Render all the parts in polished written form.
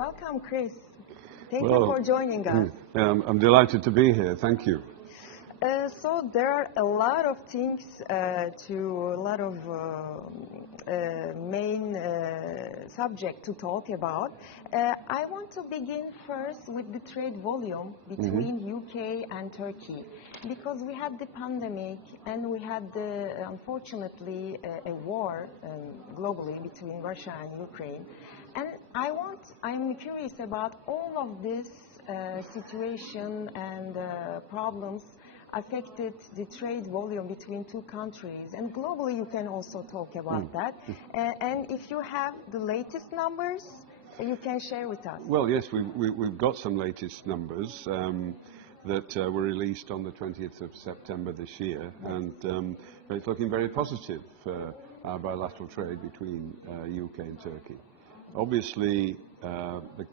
Welcome, Chris. Thank you Well, for joining us. I'm delighted to be here. Thank you. So there are a lot of things a lot of main subject to talk about. I want to begin first with the trade volume between UK and Turkey, because we had the pandemic and we had unfortunately a war globally between Russia and Ukraine. And I'm curious about all of this situation and problems affected the trade volume between two countries. And globally, you can also talk about that. And if you have the latest numbers, you can share with us. Well, yes, we've got some latest numbers that were released on the 20th of September this year, and it's looking very positive for our bilateral trade between UK and Turkey. Obviously, the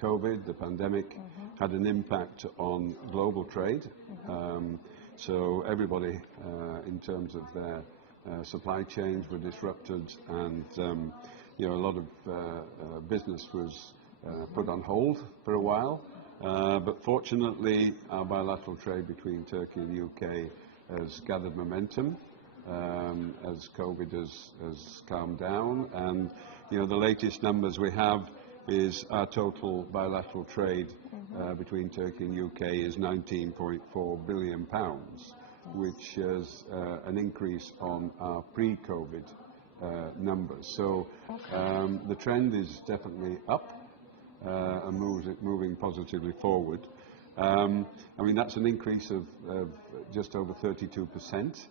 COVID, the pandemic, had an impact on global trade. So everybody, in terms of their supply chains, were disrupted, and a lot of business was put on hold for a while. But fortunately, our bilateral trade between Turkey and UK has gathered momentum as COVID has calmed down, and the latest numbers we have is our total bilateral trade between Turkey and UK is £19.4 billion, which is an increase on our pre-COVID numbers. So the trend is definitely up and moving positively forward. I mean, that's an increase of just over 32%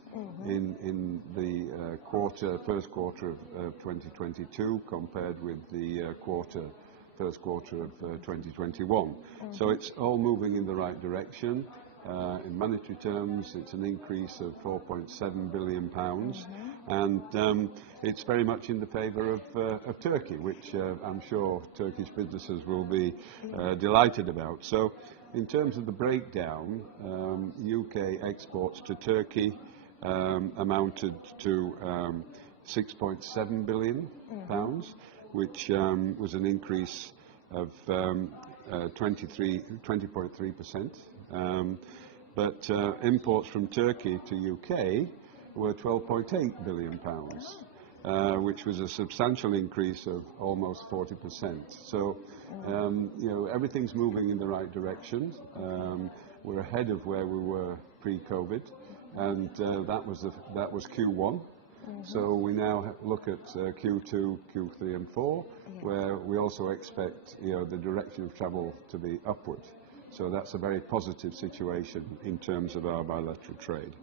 in the first quarter of 2022 compared with the first quarter of 2021. So it's all moving in the right direction. In monetary terms, it's an increase of £4.7 billion, and it's very much in the favour of Turkey, which I'm sure Turkish businesses will be delighted about. So in terms of the breakdown, UK exports to Turkey amounted to £6.7 billion, which was an increase of 20.3%. But imports from Turkey to UK were £12.8 billion, which was a substantial increase of almost 40%. So, everything's moving in the right direction. We're ahead of where we were pre-COVID, and that was Q1. So we now look at Q2, Q3 and 4, where we also expect the direction of travel to be upward. So that's a very positive situation in terms of our bilateral trade.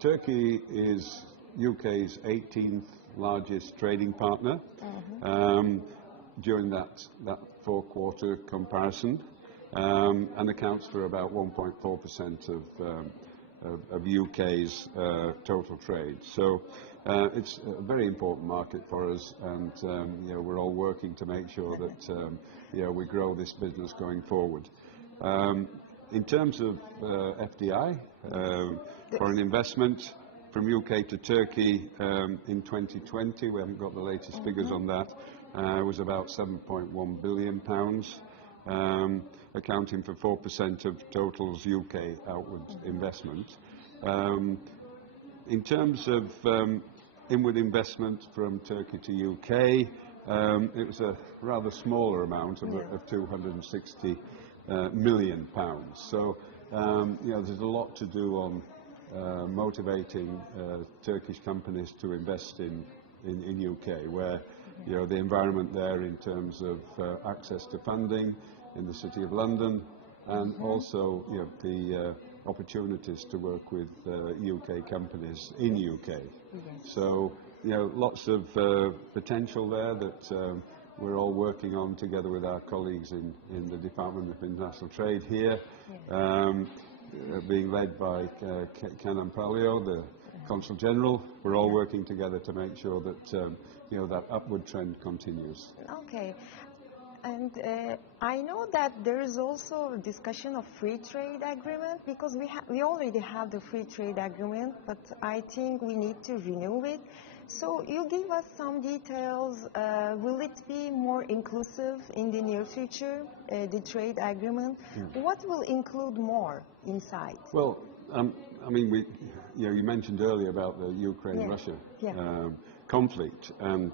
Turkey is UK's 18th largest trading partner during that 4-quarter comparison, and accounts for about 1.4% of UK's total trade. So it's a very important market for us, and we're all working to make sure that we grow this business going forward. In terms of FDI, foreign investment from UK to Turkey in 2020, we haven't got the latest figures on that, was about £7.1 billion, accounting for 4% of total's UK outward investment. In terms of inward investment from Turkey to UK, it was a rather smaller amount of £260 million. So there's a lot to do on motivating Turkish companies to invest in UK, where the environment there in terms of access to funding in the City of London, and also the opportunities to work with UK companies in UK. So lots of potential there that we're all working on together with our colleagues in the Department of International Trade here, being led by Canon Palio, the Consul General. We're all working together to make sure that that upward trend continues. Okay. And I know that there is also a discussion of free trade agreement, because we already have the free trade agreement, but I think we need to renew it. So you give us some details. Will it be more inclusive in the near future, the trade agreement? What will include more inside? Well, I mean, you mentioned earlier about the Ukraine-Russia conflict, and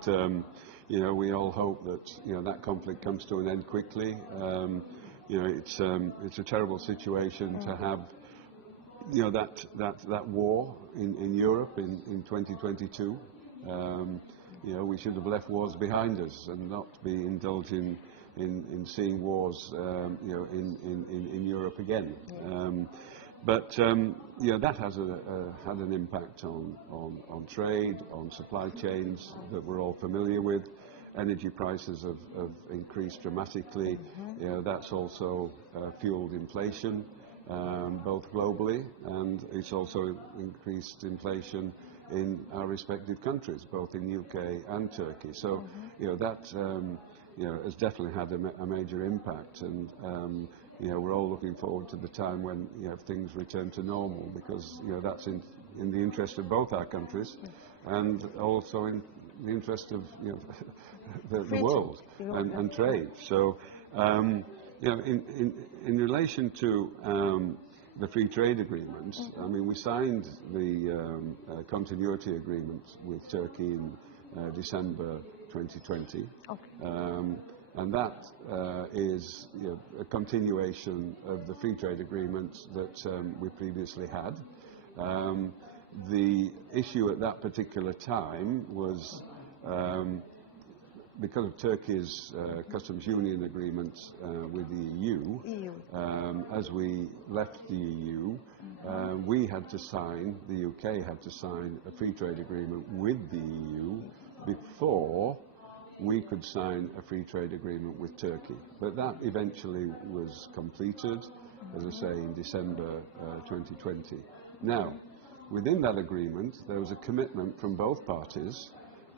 we all hope that that conflict comes to an end quickly. It's a terrible situation to have that war in Europe in 2022. We should have left wars behind us and not be indulging in seeing wars in Europe again. But that has had an impact on trade, on supply chains that we're all familiar with. Energy prices have increased dramatically. That's also fueled inflation, both globally, and it's also increased inflation in our respective countries, both in UK and Turkey. So that has definitely had a major impact, and we're all looking forward to the time when things return to normal, because that's in the interest of both our countries and also in the interest of the world and trade. So in relation to the free trade agreement, I mean, we signed the continuity agreement with Turkey in December 2020. Okay. And that is a continuation of the free trade agreement that we previously had. The issue at that particular time was because of Turkey's customs union agreement with the EU. As we left the EU, we had to sign, the UK had to sign a free trade agreement with the EU before we could sign a free trade agreement with Turkey. But that eventually was completed, as I say, in December 2020. Now, within that agreement, there was a commitment from both parties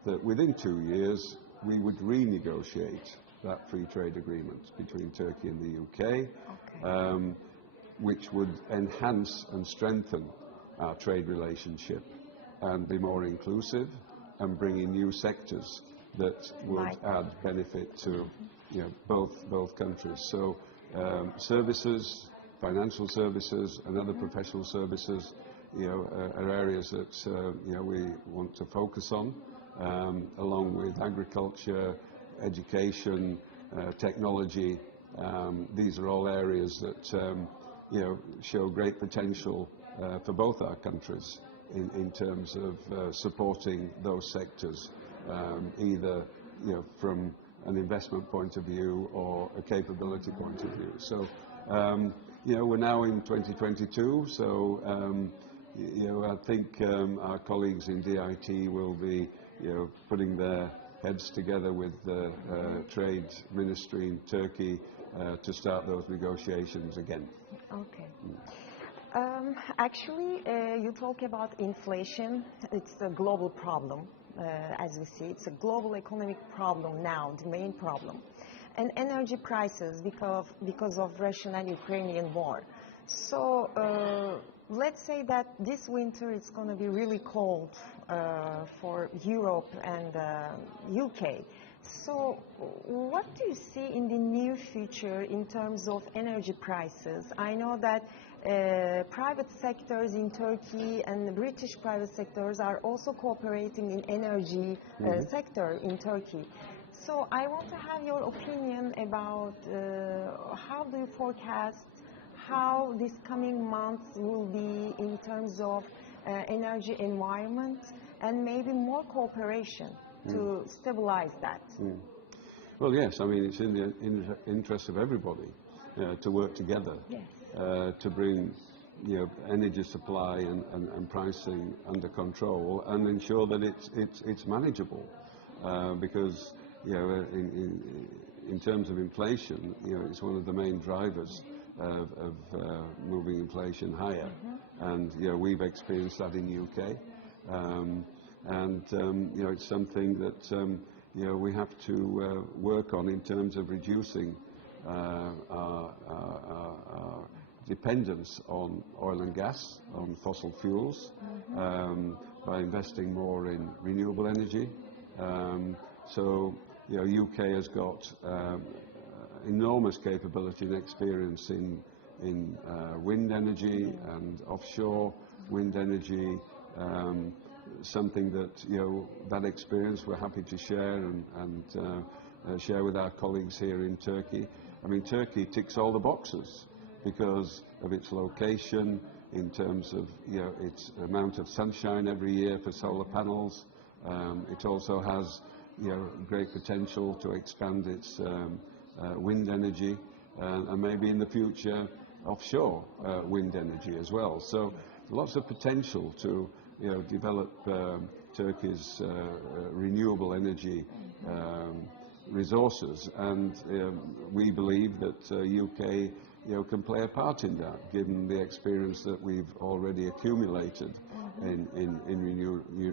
that within 2 years we would renegotiate that free trade agreement between Turkey and the UK, which would enhance and strengthen our trade relationship and be more inclusive and bring in new sectors that would add benefit to both countries. So services, financial services and other professional services are areas that we want to focus on, along with agriculture, education, technology. These are all areas that show great potential for both our countries in terms of supporting those sectors, either from an investment point of view or a capability point of view. So we're now in 2022, so I think our colleagues in DIT will be putting their heads together with the trade ministry in Turkey to start those negotiations again. Okay. Actually, you talk about inflation. It's a global problem, as we see. It's a global economic problem now, the main problem. And energy prices because of Russian and Ukrainian war. So let's say that this winter it's going to be really cold for Europe and UK. So what do you see in the near future in terms of energy prices? I know that private sectors in Turkey and the British private sectors are also cooperating in energy sector in Turkey. So I want to have your opinion about how do you forecast how these coming months will be in terms of energy environment and maybe more cooperation to stabilize that. Well, yes, I mean, it's in the interest of everybody to work together to bring energy supply and pricing under control and ensure that it's manageable, because in terms of inflation, it's one of the main drivers of moving inflation higher, and we've experienced that in the UK, and it's something that we have to work on in terms of reducing our dependence on oil and gas, on fossil fuels, by investing more in renewable energy. So, you know, UK has got enormous capability and experience in wind energy and offshore wind energy. Something that, you know, that experience we're happy to share and share with our colleagues here in Turkey. I mean, Turkey ticks all the boxes because of its location, in terms of, you know, its amount of sunshine every year for solar panels. It also has, you know, great potential to expand its wind energy and maybe in the future offshore wind energy as well. So lots of potential to, you know, develop Turkey's renewable energy resources, and we believe that UK, you know, can play a part in that, given the experience that we've already accumulated in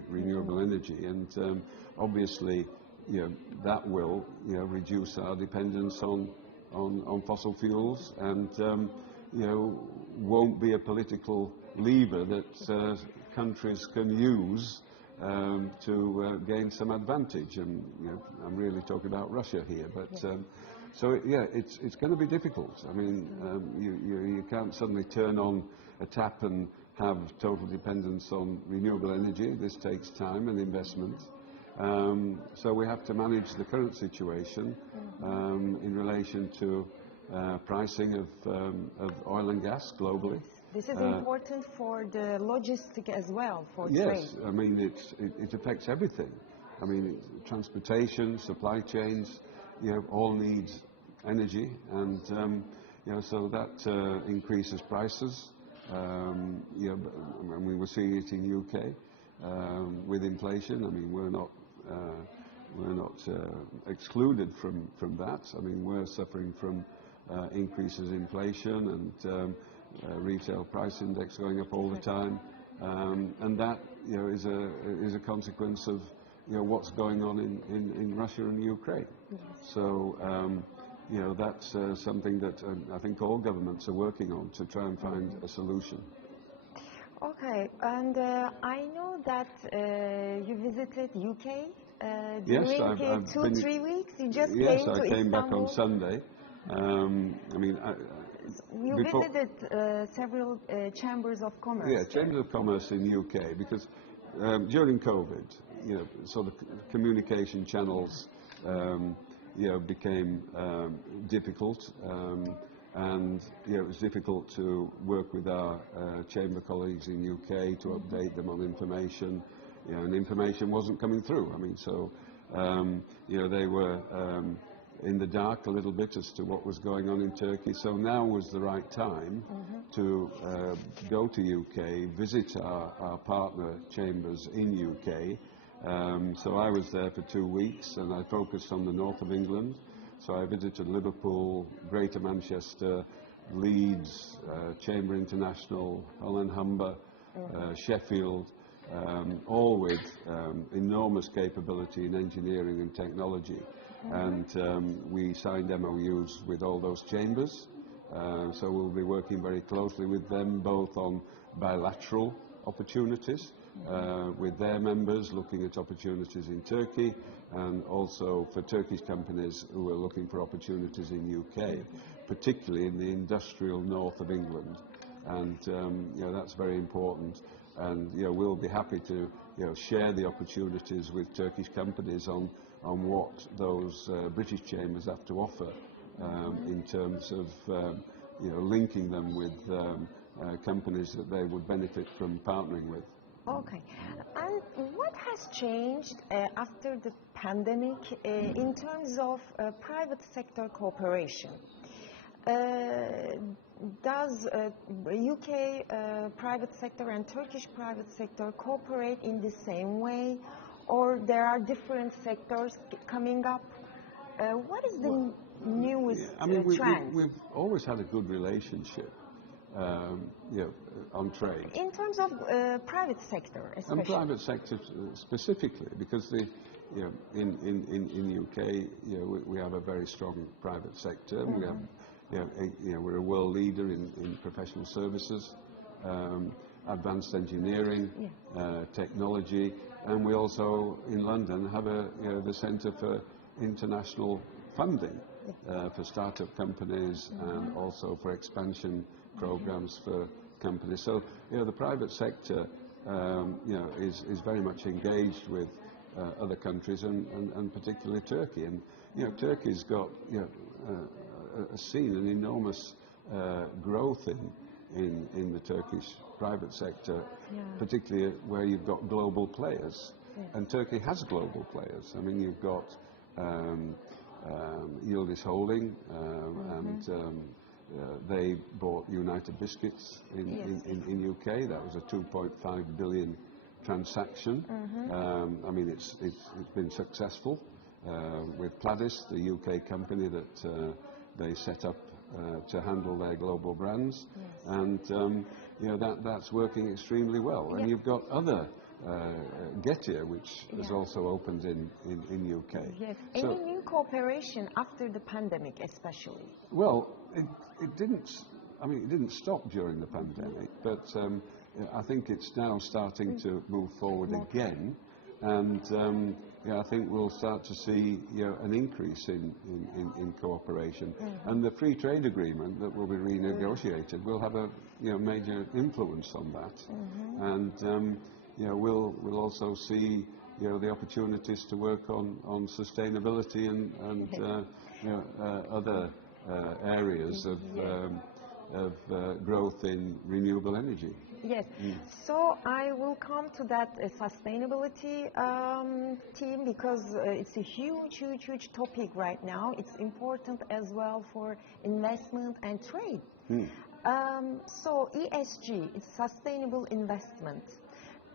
renewable energy, and obviously, you know, that will, you know, reduce our dependence on fossil fuels, and you know, won't be a political lever that countries can use to gain some advantage. And, you know, I'm really talking about Russia here, but so yeah, it's going to be difficult. I mean, you can't suddenly turn on a tap and have total dependence on renewable energy. This takes time and investment. So we have to manage the current situation in relation to pricing of oil and gas globally. This is important for the logistic as well, for yes, trade. I mean, it affects everything. I mean, transportation, supply chains, you know, all needs energy, and you know, so that increases prices. You know, I mean, we're seeing it in UK with inflation. I mean, we're not excluded from that. I mean, we're suffering from increases in inflation and retail price index going up all the time, and that, you know, is a consequence of, you know, what's going on in Russia and Ukraine. Yes. So you know, that's something that I think all governments are working on to try and find a solution. Okay, and I know that you visited UK Yes, during I've 2-3 weeks. You just yes, came to I came back on Istanbul. Sunday. I mean, You before, visited several chambers of commerce. yeah, chambers of commerce in UK, because during COVID, you know, sort of communication channels, you know, became difficult, and, you know, it was difficult to work with our chamber colleagues in UK to update them on information, you know, and information wasn't coming through. I mean, so you know, they were in the dark a little bit as to what was going on in Turkey. So now was the right time to go to UK, visit our partner chambers in UK. So I was there for 2 weeks, and I focused on the north of England. So I visited Liverpool, Greater Manchester, Leeds, Chamber International, Hull and Humber, Sheffield, all with enormous capability in engineering and technology. And we signed MOUs with all those chambers. So we'll be working very closely with them, both on bilateral opportunities, with their members looking at opportunities in Turkey, and also for Turkish companies who are looking for opportunities in UK, particularly in the industrial north of England. And you know, that's very important. And you know, we'll be happy to, you know, share the opportunities with Turkish companies on what those British chambers have to offer in terms of you know, linking them with companies that they would benefit from partnering with. Okay. And what has changed after the pandemic in terms of private sector cooperation? Does UK private sector and Turkish private sector cooperate in the same way, or there are different sectors coming up? What is the newest trend? We've always had a good relationship, you know, on trade. In terms of private sector, especially. And private sector specifically, because the, you know, in UK, you know, we have a very strong private sector. We have we're a world leader in professional services, advanced engineering, technology, and we also in London have the Centre for International Funding for startup companies and also for expansion programs for companies. So the private sector is very much engaged with other countries and particularly Turkey. And Turkey's got seen an enormous growth in the Turkish private sector, particularly where you've got global players. And Turkey has global players. I mean, you've got Yildiz Holding, and they bought United Biscuits in UK. That was a 2.5 billion transaction. I mean, it's been successful with Pladis, the UK company that they set up to handle their global brands, and that's working extremely well. And you've got other Getir, which has also opened in UK. Yes. Any new cooperation after the pandemic, especially? Well, it didn't stop during the pandemic, but I think it's now starting to move forward again, and I think we'll start to see an increase in cooperation, and the free trade agreement that will be renegotiated will have a major influence on that, and we'll also see the opportunities to work on sustainability and other areas of growth in renewable energy. Yes, so I will come to that sustainability team, because it's a huge topic right now. It's important as well for investment and trade. So ESG, it's sustainable investment.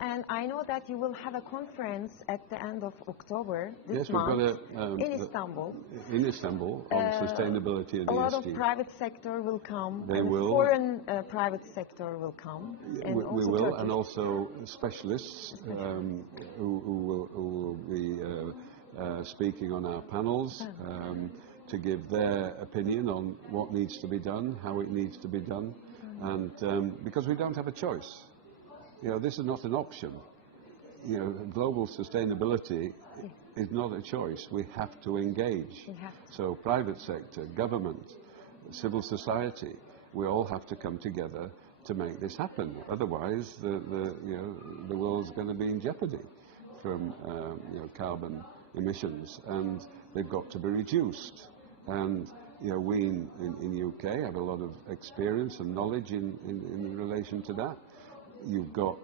And I know that you will have a conference at the end of October this month. We've got in Istanbul. In Istanbul on sustainability and ESG. A lot of private sector will come. They will. Foreign private sector will come. And we also will, Turkish. and also specialists who will be speaking on our panels to give their opinion on what needs to be done, how it needs to be done, and because we don't have a choice. This is not an option. Global sustainability is not a choice. We have to engage. So private sector, government, civil society, we all have to come together to make this happen. Otherwise, the world's going to be in jeopardy from carbon emissions, and they've got to be reduced. And we in UK have a lot of experience and knowledge in relation to that. You've got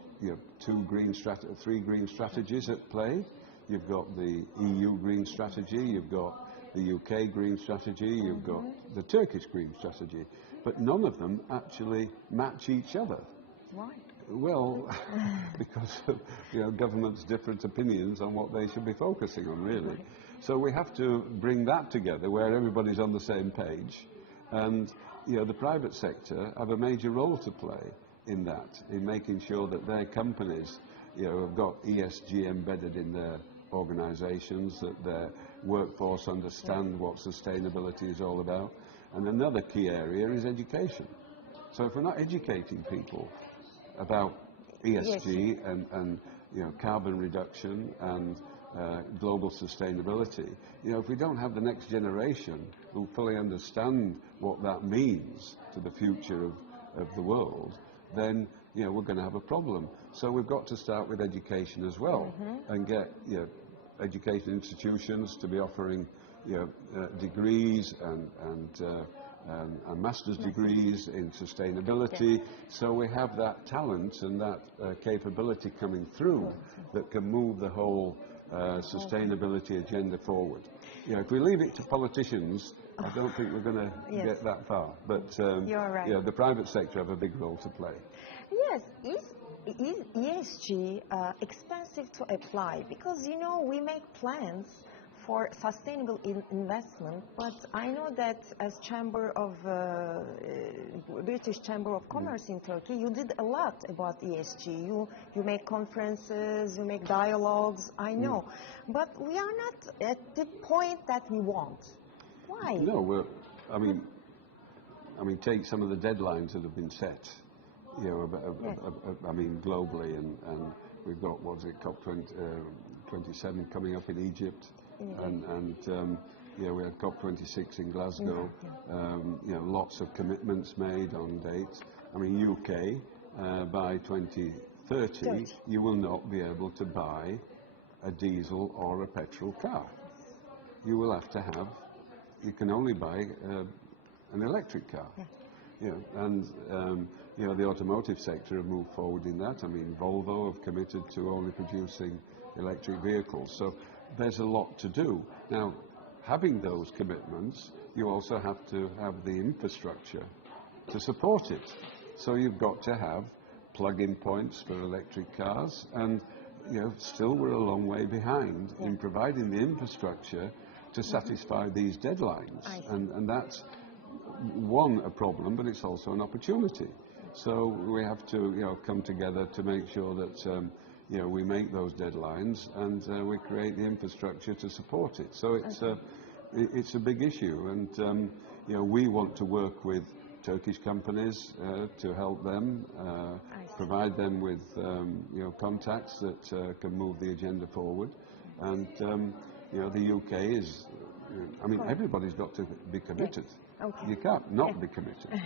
three green strategies at play. You've got the EU green strategy, you've got the UK green strategy, you've got the Turkish green strategy, but none of them actually match each other. Why? Well, because of governments' different opinions on what they should be focusing on, really. So we have to bring that together where everybody's on the same page, and the private sector have a major role to play in that, in making sure that their companies have got ESG embedded in their organisations, that their workforce understand what sustainability is all about. And another key area is education. So if we're not educating people about ESG and carbon reduction and global sustainability, if we don't have the next generation who fully understand what that means to the future of the world, then we're going to have a problem. So we've got to start with education as well, and get education institutions to be offering degrees and master's degrees in sustainability, so we have that talent and that capability coming through that can move the whole sustainability agenda forward. If we leave it to politicians, I don't think we're going to get that far. But You're right. The private sector have a big role to play. Yes, is ESG expensive to apply? Because we make plans for sustainable investment, but I know that as British Chamber of Commerce in Turkey, you did a lot about ESG. You make conferences, you make dialogues, I know. But we are not at the point that we want. Why? No, I mean, take some of the deadlines that have been set, you know, I mean, globally, and we've got, what's it, COP27 coming up in Egypt, and yeah, we had COP26 in Glasgow. You know, lots of commitments made on dates. I mean, UK, by 2030, you will not be able to buy a diesel or a petrol car. You will have to have, you can only buy an electric car. You know, and you know, the automotive sector have moved forward in that. I mean, Volvo have committed to only producing electric vehicles. So there's a lot to do. Now, having those commitments, you also have to have the infrastructure to support it. So you've got to have plug-in points for electric cars, and you know, still we're a long way behind in providing the infrastructure to satisfy these deadlines. And that's one, a problem, but it's also an opportunity. So we have to, you know, come together to make sure that you know, we make those deadlines, and we create the infrastructure to support it. So it's a big issue, and you know, we want to work with Turkish companies to help them, provide them with you know, contacts that can move the agenda forward. And you know, the UK is, I mean, everybody's got to be committed. You can't not be committed.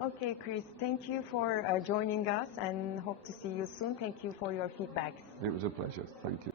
Okay, Chris, thank you for joining us, and hope to see you soon. Thank you for your feedback. It was a pleasure. Thank you.